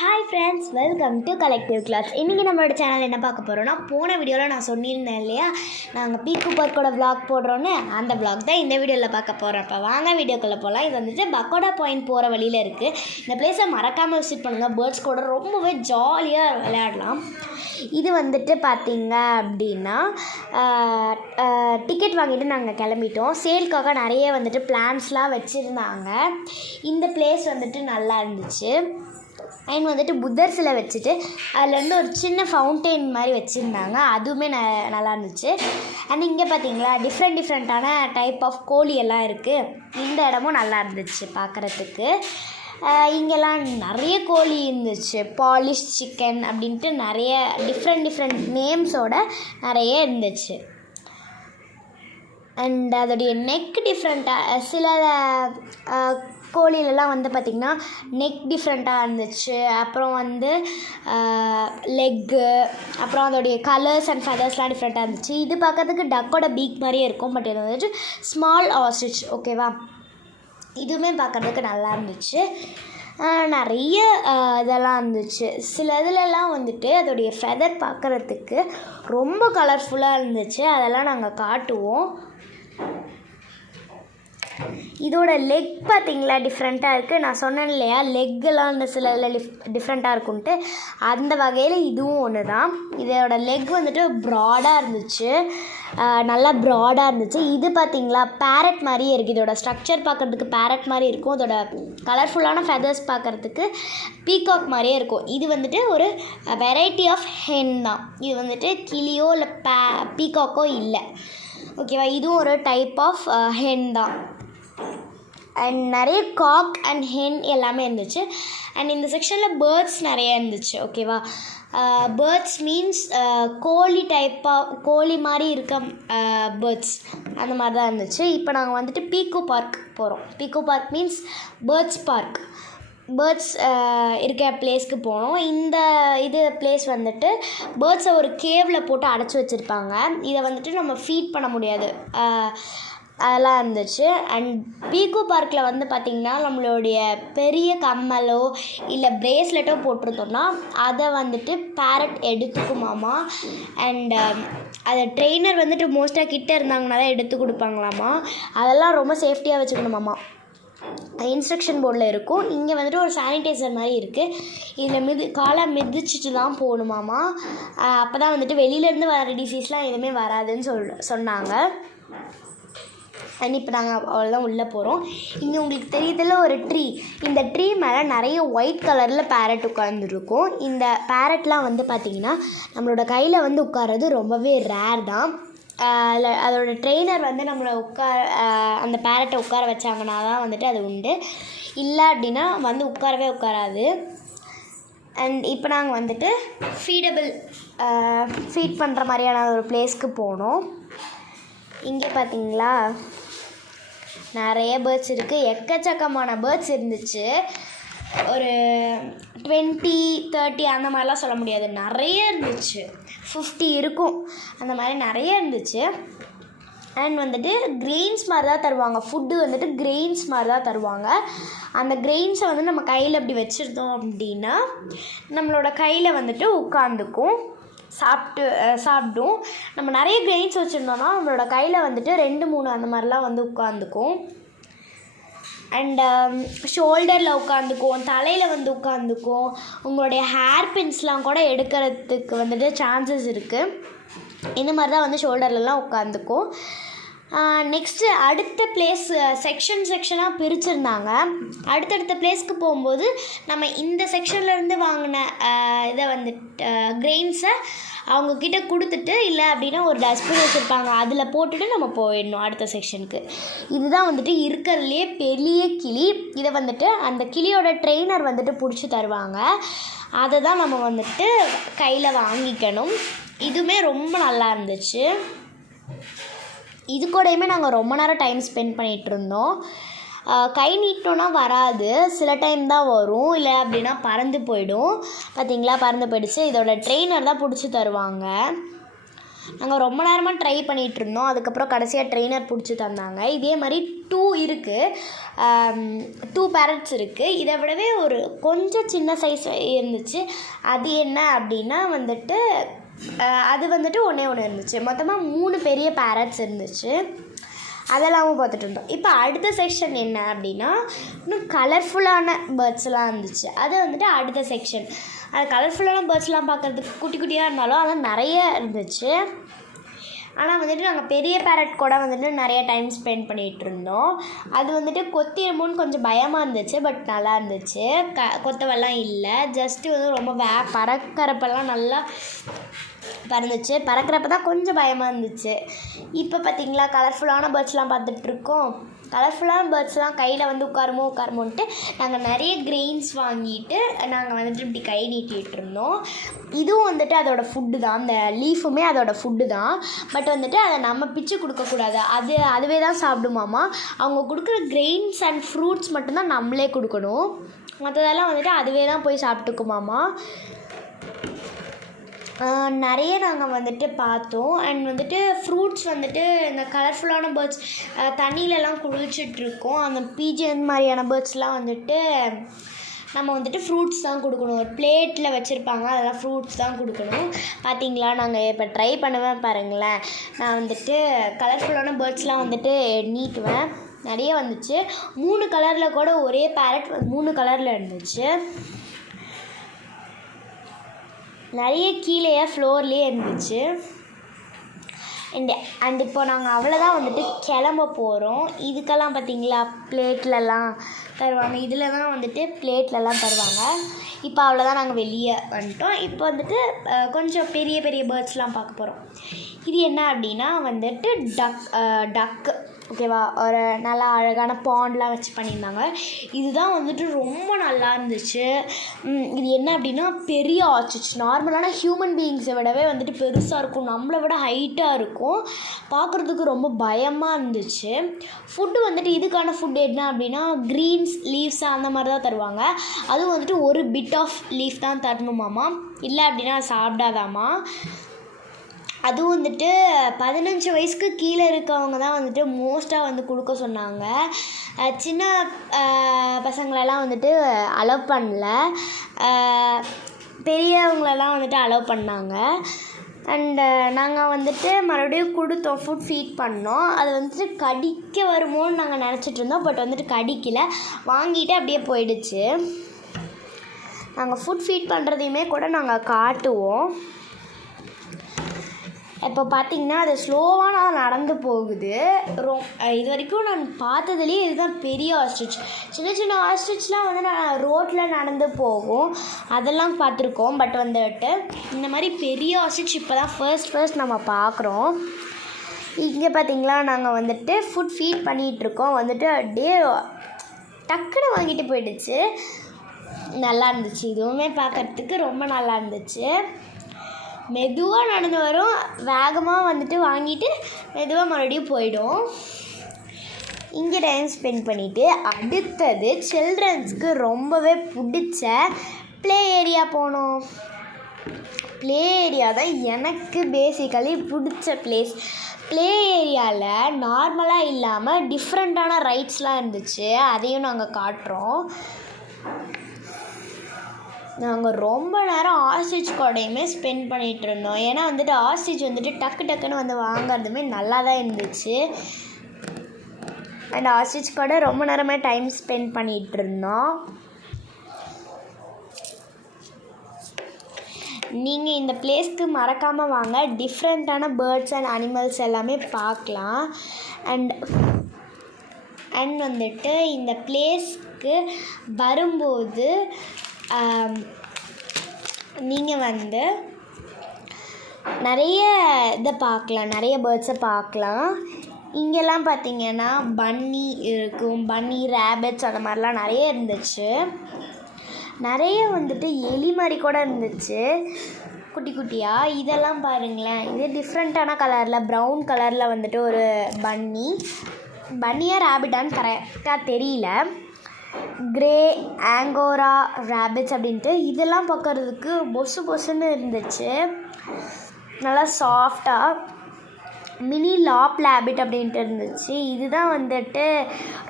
Hi friends, welcome to collective class. இன்றைக்கி நம்மளோட channel என்ன பார்க்க போகிறோன்னா, போன வீடியோவில் நான் சொல்லியிருந்தேன் இல்லையா, நாங்கள் பீக்கு பார்க்கோட விளாக் போடுறோன்னு. அந்த விளாக் தான் இந்த வீடியோவில் பார்க்க போகிறோம். இப்போ வாங்க வீடியோக்குள்ளே போகலாம். இது வந்துட்டு பக்கோடா பாயிண்ட் போகிற வழியில் இருக்குது. இந்த பிளேஸை மறக்காமல் விசிட் பண்ணுங்கள். பேர்ட்ஸ் கூட ரொம்பவே ஜாலியாக விளையாடலாம். இது வந்துட்டு பார்த்திங்க அப்படின்னா டிக்கெட் வாங்கிட்டு நாங்கள் கிளம்பிட்டோம். சேல்க்காக நிறைய வந்துட்டு பிளான்ஸ்லாம் வச்சுருந்தாங்க. இந்த பிளேஸ் வந்துட்டு நல்லா இருந்துச்சு. அண்ட் வந்துட்டு புத்தர் சிலை வச்சுட்டு அதுலேருந்து ஒரு சின்ன ஃபவுண்டெயின் மாதிரி வச்சுருந்தாங்க. அதுவுமே நல்லா இருந்துச்சு. அண்ட் இங்கே பார்த்தீங்களா டிஃப்ரெண்ட்டான டைப் ஆஃப் கோழி எல்லாம் இருக்குது. இந்த இடமும் நல்லா இருந்துச்சு பார்க்குறதுக்கு. இங்கெல்லாம் நிறைய கோழி இருந்துச்சு. பாலிஷ் சிக்கன் அப்படின்ட்டு நிறைய டிஃப்ரெண்ட் நேம்ஸோட நிறைய இருந்துச்சு. அண்ட் அதோடைய நெக் டிஃப்ரெண்ட்டாக சில கோழிலெலாம் வந்து பார்த்திங்கன்னா நெக் டிஃப்ரெண்ட்டாக இருந்துச்சு. அப்புறம் வந்து லெக்கு, அப்புறம் அதோடைய கலர்ஸ் அண்ட் ஃபெதர்ஸ்லாம் டிஃப்ரெண்ட்டாக இருந்துச்சு. இது பார்க்கறதுக்கு டக்கோட பீக் மாதிரியே இருக்கும். பட் இது வந்துட்டு ஸ்மால் ஆஸ்ட்ரிச். ஓகேவா, இதுவுமே பார்க்குறதுக்கு நல்லா இருந்துச்சு. நிறைய இதெல்லாம் இருந்துச்சு. சில இதிலெல்லாம் வந்துட்டு அதோடைய ஃபெதர் பார்க்குறதுக்கு ரொம்ப கலர்ஃபுல்லாக இருந்துச்சு. அதெல்லாம் நாங்கள் காட்டுவோம். இதோட லெக் பார்த்திங்களா டிஃப்ரெண்ட்டாக இருக்குது. நான் சொன்னேன் இல்லையா, லெக்கெல்லாம் இந்த சில இதில் டிஃப்ரெண்ட்டாக இருக்குன்ட்டு. அந்த வகையில் இதுவும் ஒன்று தான். இதோட லெக் வந்துட்டு ப்ராடாக இருந்துச்சு, நல்லா ப்ராடாக இருந்துச்சு. இது பார்த்திங்களா பேரட் மாதிரியே இருக்குது. இதோட ஸ்ட்ரக்சர் பார்க்குறதுக்கு பேரட் மாதிரி இருக்கும். இதோட கலர்ஃபுல்லான ஃபெதர்ஸ் பார்க்குறதுக்கு பீகாக் மாதிரியே இருக்கும். இது வந்துட்டு ஒரு வெரைட்டி ஆஃப் ஹென் தான். இது வந்துட்டு கிளியோ இல்லை பீகாக்கோ இல்லை. ஓகேவா, இதுவும் ஒரு டைப் ஆஃப் ஹென் தான். அண்ட் நிறைய காக் அண்ட் ஹென் எல்லாமே இருந்துச்சு. அண்ட் இந்த செக்ஷனில் பேர்ட்ஸ் நிறைய இருந்துச்சு. ஓகேவா, பேர்ட்ஸ் மீன்ஸ் கோழி டைப்பாக கோழி மாதிரி இருக்க பேர்ட்ஸ் அந்த மாதிரி தான் இருந்துச்சு. இப்போ நாங்கள் வந்துட்டு பீக்கு பார்க் போகிறோம். Beak park means birds park. Birds இருக்க பிளேஸ்க்கு போனோம். இந்த பிளேஸ் வந்துட்டு பேர்ட்ஸை ஒரு கேவில் போட்டு அடைச்சி வச்சுருப்பாங்க. இதை வந்துட்டு நம்ம ஃபீட் பண்ண முடியாது, அதெல்லாம் இருந்துச்சு. அண்ட் பீக்கு பார்க்கில் வந்து பார்த்திங்கன்னா நம்மளுடைய பெரிய கம்மலோ இல்லை ப்ரேஸ்லெட்டோ போட்டிருந்தோம்னா அதை வந்துட்டு பேரட் எடுத்துக்குமாமா. அண்ட் அதை ட்ரெயினர் வந்துட்டு மோஸ்ட்டாக கிட்டே இருந்தாங்கன்னா தான் எடுத்து கொடுப்பாங்களாமா. அதெல்லாம் ரொம்ப சேஃப்டியாக வச்சுக்கணுமாமா. இன்ஸ்ட்ரக்ஷன் போர்டில் இருக்கும். இங்கே வந்துட்டு ஒரு சானிடைசர் மாதிரி இருக்குது. இதில் காலை மிதிச்சிட்டு தான் போகணுமாமா. அப்போ தான் வந்துட்டு வெளியிலேருந்து வர டிசீஸ்லாம் எதுவுமே வராதுன்னு சொன்னாங்க. அண்ட் இப்போ நாங்கள் அவ்வளோதான் உள்ளே போகிறோம். இங்கே உங்களுக்கு தெரியுதுல ஒரு ட்ரீ. இந்த ட்ரீ மேலே நிறைய ஒயிட் கலரில் பேரட் உட்காந்துருக்கும். இந்த பேரட்லாம் வந்து பார்த்திங்கன்னா நம்மளோட கையில் வந்து உட்கார்றது ரொம்பவே ரேர் தான். அதோட ட்ரெயினர் வந்து நம்மளை அந்த பேரட்டை உட்கார வச்சாங்கன்னா தான் வந்துட்டு அது உண்டு. இல்லை அப்படின்னா வந்து உட்காரவே உட்காராது. அண்ட் இப்போ நாங்கள் வந்துட்டு ஃபீட் பண்ணுற மாதிரியான ஒரு பிளேஸ்க்கு போனோம். இங்கே பார்த்தீங்களா நிறைய பேர்ட்ஸ் இருக்குது. எக்கச்சக்கமான பேர்ட்ஸ் இருந்துச்சு. ஒரு 20-30 அந்த மாதிரிலாம் சொல்ல முடியாது, நிறைய இருந்துச்சு. 50 இருக்கும், அந்த மாதிரி நிறைய இருந்துச்சு. அண்ட் வந்துட்டு கிரெயின்ஸ் மாதிரி தான் தருவாங்க. ஃபுட்டு வந்துட்டு கிரெயின்ஸ் மாதிரி தான் தருவாங்க. அந்த கிரெயின்ஸை வந்து நம்ம கையில் அப்படி வச்சுருந்தோம் அப்படின்னா நம்மளோட கையில் வந்துட்டு உட்காந்துக்கும், சாப்பிடும். நம்ம நிறைய கிரெயின்ஸ் வச்சுருந்தோம்னா நம்மளோட கையில் வந்துட்டு 2-3 அந்த மாதிரிலாம் வந்து உட்காந்துக்கும். அண்ட் ஷோல்டரில் உட்காந்துக்கும், தலையில் வந்து உட்காந்துக்கும். உங்களுடைய ஹேர் பின்ஸ்லாம் கூட எடுக்கிறதுக்கு வந்துட்டு சான்சஸ் இருக்குது. இந்த மாதிரி தான் வந்து ஷோல்டர்லலாம் உட்காந்துக்கும். நெக்ஸ்ட்டு அடுத்த பிளேஸ் செக்ஷனாக பிரிச்சுருந்தாங்க. அடுத்தடுத்த பிளேஸ்க்கு போகும்போது நம்ம இந்த செக்ஷன்லேருந்து வாங்கின இதை வந்துட்டு கிரெயின்ஸை அவங்கக்கிட்ட கொடுத்துட்டு, இல்லை அப்படின்னா ஒரு டஸ்ட்பின் வச்சுருப்பாங்க, அதில் போட்டுட்டு நம்ம போயிடணும் அடுத்த செக்ஷனுக்கு. இதுதான் வந்துட்டு இருக்கிறதுலே பெரிய கிளி. இதை வந்துட்டு அந்த கிளியோட ட்ரெயினர் வந்துட்டு பிடிச்சி தருவாங்க. அதை தான் நம்ம வந்துட்டு கையில் வாங்கிக்கணும். இதுவுமே ரொம்ப நல்லா இருந்துச்சு. இது கூடயுமே நாங்கள் ரொம்ப நேரம் டைம் ஸ்பெண்ட் பண்ணிகிட்டு இருந்தோம். கை நீட்டோன்னா வராது, சில டைம் தான் வரும். இல்லை அப்படின்னா பறந்து போயிடும். பார்த்திங்களா, பறந்து போயிடுச்சு. இதோட ட்ரெயினர் தான் பிடிச்சி தருவாங்க. நாங்கள் ரொம்ப நேரமாக ட்ரை பண்ணிகிட்டு இருந்தோம். அதுக்கப்புறம் கடைசியாக ட்ரெயினர் பிடிச்சி தந்தாங்க. இதே மாதிரி 2 இருக்குது, 2 பேரட்ஸ் இருக்குது. இதை விடவே ஒரு கொஞ்சம் சின்ன சைஸ் இருந்துச்சு. அது என்ன அப்படின்னா வந்துட்டு அது வந்துட்டு ஒன்றே இருந்துச்சு. மொத்தமாக 3 பெரிய பேரட்ஸ் இருந்துச்சு. அதெல்லாமும் பார்த்துட்டு இருந்தோம். இப்போ அடுத்த செக்ஷன் என்ன அப்படின்னா இன்னும் கலர்ஃபுல்லான பேர்ட்ஸ்லாம் இருந்துச்சு. அது வந்துட்டு அடுத்த செக்ஷன். அது கலர்ஃபுல்லான பேர்ட்ஸ்லாம் பார்க்குறதுக்கு குட்டி குட்டியாக இருந்தாலும் அதெல்லாம் நிறைய இருந்துச்சு. ஆனால் வந்துட்டு நாங்கள் பெரிய பேரட் கூட வந்துட்டு நிறைய டைம் ஸ்பெண்ட் பண்ணிகிட்டு இருந்தோம். அது வந்துட்டு கொத்திருமோன்னு கொஞ்சம் பயமாக இருந்துச்சு. பட் நல்லா இருந்துச்சு. கொத்தவெல்லாம் இல்லை. ஜஸ்ட்டு வந்து ரொம்ப பறக்கிறப்பெல்லாம் நல்லா பறந்துச்சு. பறக்கிறப்ப தான் கொஞ்சம் பயமாக இருந்துச்சு. இப்போ பார்த்திங்களா கலர்ஃபுல்லான பேர்ட்ஸ்லாம் பார்த்துட்ருக்கோம். கலர்ஃபுல்லான பேர்ட்ஸ்லாம் கையில் வந்து உட்காருமோன்ட்டு நாங்கள் நிறைய கிரெயின்ஸ் வாங்கிட்டு நாங்கள் வந்துட்டு இப்படி கை நீட்டிகிட்டு இருந்தோம். இதுவும் வந்துட்டு அதோடய ஃபுட்டு தான். அந்த லீஃபுமே அதோடய ஃபுட்டு தான். பட் வந்துட்டு அதை நம்ம பிச்சு கொடுக்கக்கூடாது. அதுவே தான் சாப்பிடுமாமா. அவங்க கொடுக்குற கிரெயின்ஸ் அண்ட் ஃப்ரூட்ஸ் மட்டும்தான் நம்மளே கொடுக்கணும். மற்றதெல்லாம் வந்துட்டு அதுவே தான் போய் சாப்பிட்டுக்குமாமா. நிறைய நாங்கள் வந்துட்டு பார்த்தோம். அண்ட் வந்துட்டு ஃப்ரூட்ஸ் வந்துட்டு இந்த கலர்ஃபுல்லான பேர்ட்ஸ் தண்ணியிலலாம் குளிச்சிட்ருக்கோம். அந்த பீஜன் மாதிரியான பேர்ட்ஸ்லாம் வந்துட்டு நம்ம வந்துட்டு ஃப்ரூட்ஸ் தான் கொடுக்கணும். ஒரு பிளேட்டில் வச்சுருப்பாங்க, அதெல்லாம் ஃப்ரூட்ஸ் தான் கொடுக்கணும். பார்த்தீங்களா நாங்கள் இப்போ ட்ரை பண்ணுவேன் பாருங்களேன். நான் வந்துட்டு கலர்ஃபுல்லான பேர்ட்ஸ்லாம் வந்துட்டு நீட்டுவேன். நிறைய வந்துச்சு. 3 கலரில் கூட ஒரே பேரட் 3 கலரில் இருந்துச்சு. நிறைய கீழேயே ஃப்ளோர்லேயே இருந்துச்சு. அண்ட் இப்போ நாங்கள் அவ்வளோதான் வந்துட்டு கிளம்ப போகிறோம். இதுக்கெல்லாம் பார்த்திங்களா பிளேட்லலாம் தருவாங்க. இதில் தான் வந்துட்டு பிளேட்லலாம் தருவாங்க. இப்போ அவ்வளோதான் நாங்கள் வெளியே வந்துட்டோம். இப்போ வந்துட்டு கொஞ்சம் பெரிய பெரிய பேர்ட்ஸ்லாம் பார்க்க போகிறோம். இது என்ன அப்படின்னா வந்துட்டு டக்கு ஓகேவா, ஒரு நல்லா அழகான பாண்ட்லாம் வச்சு பண்ணியிருந்தாங்க. இதுதான் வந்துட்டு ரொம்ப நல்லா இருந்துச்சு. இது என்ன அப்படின்னா பெரிய ஆஸ்ட்ரிச். நார்மலான ஹியூமன் பீயிங்ஸை விடவே வந்துட்டு பெருசாக இருக்கும். நம்மளை விட ஹைட்டாக இருக்கும். பார்க்குறதுக்கு ரொம்ப பயமாக இருந்துச்சு. ஃபுட்டு வந்துட்டு இதுக்கான ஃபுட் என்ன அப்படின்னா க்ரீன்ஸ் லீவ்ஸ் அந்த மாதிரி தான் தருவாங்க. அதுவும் வந்துட்டு ஒரு பிட் ஆஃப் லீஃப் தான் தரணுமாமா. இல்லை அப்படின்னா சாப்பிடாதாமா. அதுவும் வந்துட்டு 15 வயசுக்கு கீழே இருக்கவங்க தான் வந்துட்டு மோஸ்ட்டாக வந்து கொடுக்க சொன்னாங்க. சின்ன பசங்களெல்லாம் வந்துட்டு அலோவ் பண்ணல. பெரியவங்களெல்லாம் வந்துட்டு அலோவ் பண்ணாங்க. அண்டு நாங்கள் வந்துட்டு மறுபடியும் கொடுத்தோம், ஃபுட் ஃபீட் பண்ணோம். அது வந்துட்டு கடிக்க வருமோன்னு நாங்கள் நினச்சிட்டு இருந்தோம். பட் வந்துட்டு கடிக்கலை, வாங்கிட்டு அப்படியே போயிடுச்சு. நாங்கள் ஃபுட் ஃபீட் பண்ணுறதையுமே கூட நாங்கள் காட்டுவோம். இப்போ பார்த்திங்கன்னா அது ஸ்லோவாக நான் நடந்து போகுது. இது வரைக்கும் நான் பார்த்ததுலேயே இதுதான் பெரிய ஆஸ்ட்ரிச். சின்ன சின்ன ஆஸ்ட்ரிச்லாம் வந்து நான் ரோட்டில் நடந்து போகும், அதெல்லாம் பார்த்துருக்கோம். பட் வந்துட்டு இந்த மாதிரி பெரிய ஆஸ்ட்ரிச் இப்போ தான் ஃபர்ஸ்ட் நம்ம பார்க்குறோம். இங்கே பார்த்திங்களா நாங்கள் வந்துட்டு ஃபுட் ஃபீட் பண்ணிகிட்ருக்கோம். வந்துட்டு அப்படியே டக்குன்னு வாங்கிட்டு போயிடுச்சு. நல்லா இருந்துச்சு. இதுவுமே பார்க்குறதுக்கு ரொம்ப நல்லா இருந்துச்சு. மெதுவாக நடந்து வரும், வேகமாக வந்துட்டு வாங்கிட்டு மெதுவாக மறுபடியும் போயிடும். இங்கே டைம் ஸ்பெண்ட் பண்ணிவிட்டு அடுத்தது சில்ட்ரன்ஸ்க்கு ரொம்பவே பிடிச்ச ப்ளே ஏரியா போனோம். ப்ளே ஏரியா தான் எனக்கு பேசிக்கலி பிடிச்ச பிளேஸ். ப்ளே ஏரியாவில் நார்மலாக இல்லாமல் டிஃப்ரெண்ட்டான ரைட்ஸ்லாம் இருந்துச்சு. அதையும் நாங்கள் காட்டுறோம். நாங்கள் ரொம்ப நேரம் ஆஸ்ட்ரிச் கூடயுமே ஸ்பெண்ட் பண்ணிகிட்டு இருந்தோம். ஏன்னா வந்துட்டு ஆஸ்ட்ரிச் வந்துட்டு டக்குன்னு வந்து வாங்கிறதுமே நல்லா தான் இருந்துச்சு. அண்ட் ஆஸ்ட்ரிச் கூட ரொம்ப நேரமே டைம் ஸ்பெண்ட் பண்ணிகிட்டு இருந்தோம். நீங்கள் இந்த பிளேஸ்க்கு மறக்காமல் வாங்க. டிஃப்ரெண்ட்டான பேர்ட்ஸ் அண்ட் அனிமல்ஸ் எல்லாமே பார்க்கலாம். அண்ட் வந்துட்டு இந்த பிளேஸ்க்கு வரும்போது நீங்கள் வந்து நிறைய இதை பார்க்கலாம், நிறைய பேர்ட்ஸை பார்க்கலாம். இங்கெல்லாம் பார்த்திங்கன்னா பன்னி இருக்கும், பன்னி ரேபிட்ஸ் அந்த மாதிரிலாம் நிறைய இருந்துச்சு. நிறைய வந்துட்டு எலி மாதிரி கூட இருந்துச்சு குட்டி குட்டியாக. இதெல்லாம் பாருங்களேன், இது டிஃப்ரெண்ட்டான கலரில் ப்ரௌன் கலரில் வந்துட்டு ஒரு பன்னியாக ரேபிட்டான்னு கரெக்டாக தெரியல. கிரே ஆங்கோரா ரேபிட்ஸ் அப்படின்ட்டு இதெல்லாம் பார்க்குறதுக்கு பொசுன்னு இருந்துச்சு. நல்லா சாஃப்டாக மினி லாப் லேபிட் அப்படின்ட்டு இருந்துச்சு. இதுதான் வந்துட்டு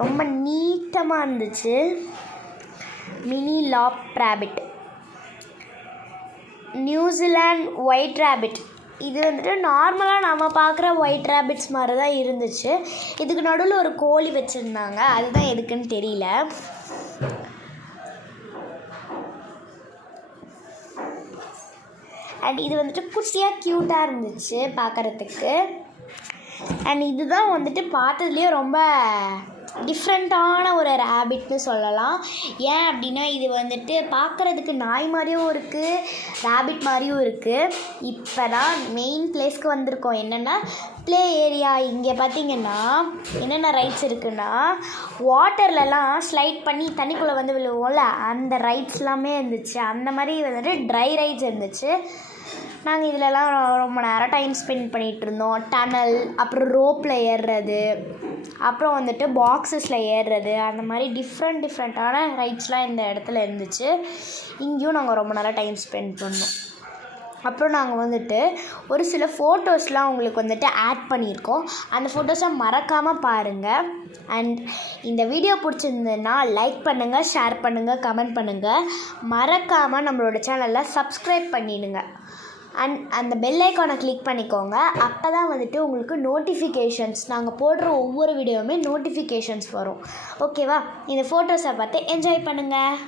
ரொம்ப நீட்டமாக இருந்துச்சு. Mini lop rabbit. New Zealand white rabbit. இது வந்துட்டு நார்மலாக நம்ம பார்க்குற ஒயிட் ரேபிட்ஸ் மாதிரி தான் இருந்துச்சு. இதுக்கு நடுவில் ஒரு கோழி வச்சுருந்தாங்க, அதுதான் எதுக்குன்னு தெரியல. அண்ட் இது வந்துட்டு குட்டியாக க்யூட்டாக இருந்துச்சு பார்க்குறதுக்கு. அண்ட் இதுதான் வந்துட்டு பார்த்ததுலேயே ரொம்ப டிஃப்ரெண்ட்டான ஒரு ரேபிட்னு சொல்லலாம். ஏன் அப்படின்னா இது வந்துட்டு பார்க்குறதுக்கு நாய் மாதிரியும் இருக்குது, ரேபிட் மாதிரியும் இருக்குது. இப்போ தான் மெயின் பிளேஸ்க்கு வந்திருக்கோம். என்னென்னா ப்ளே ஏரியா. இங்கே பார்த்திங்கன்னா என்னென்ன ரைட்ஸ் இருக்குன்னா, வாட்டர்லலாம் ஸ்லைட் பண்ணி தண்ணிக்குள்ளே வந்து விழுவோம்ல, அந்த ரைட்ஸ் எல்லாமே இருந்துச்சு. அந்த மாதிரி வந்துட்டு ட்ரை ரைட்ஸ் இருந்துச்சு. நாங்கள் இதிலலாம் ரொம்ப நேரம் டைம் ஸ்பெண்ட் பண்ணிகிட்ருந்தோம். டனல், அப்புறம் ரோப்பில் ஏறுறது, அப்புறம் வந்துட்டு பாக்ஸஸில் ஏறுறது, அந்த மாதிரி டிஃப்ரெண்ட்டான ரைட்ஸ்லாம் இந்த இடத்துல இருந்துச்சு. இங்கேயும் நாங்கள் ரொம்ப நேரம் டைம் ஸ்பெண்ட் பண்ணோம். அப்புறம் நாங்கள் வந்துட்டு ஒரு சில ஃபோட்டோஸ்லாம் உங்களுக்கு வந்துட்டு ஆட் பண்ணியிருக்கோம். அந்த ஃபோட்டோஸை மறக்காமல் பாருங்கள். அண்ட் இந்த வீடியோ பிடிச்சிருந்ததுன்னா லைக் பண்ணுங்கள், ஷேர் பண்ணுங்கள், கமெண்ட் பண்ணுங்கள். மறக்காமல் நம்மளோட சேனலில் சப்ஸ்கிரைப் பண்ணிடுங்க. அண்ட் அந்த பெல் ஐக்கானை கிளிக் பண்ணிக்கோங்க. அப்போ தான் வந்துட்டு உங்களுக்கு நோட்டிஃபிகேஷன்ஸ், நாங்கள் போடுற ஒவ்வொரு வீடியோவுமே நோட்டிஃபிகேஷன்ஸ் வரும். ஓகேவா? இந்த ஃபோட்டோஸை பார்த்து என்ஜாய் பண்ணுங்கள்.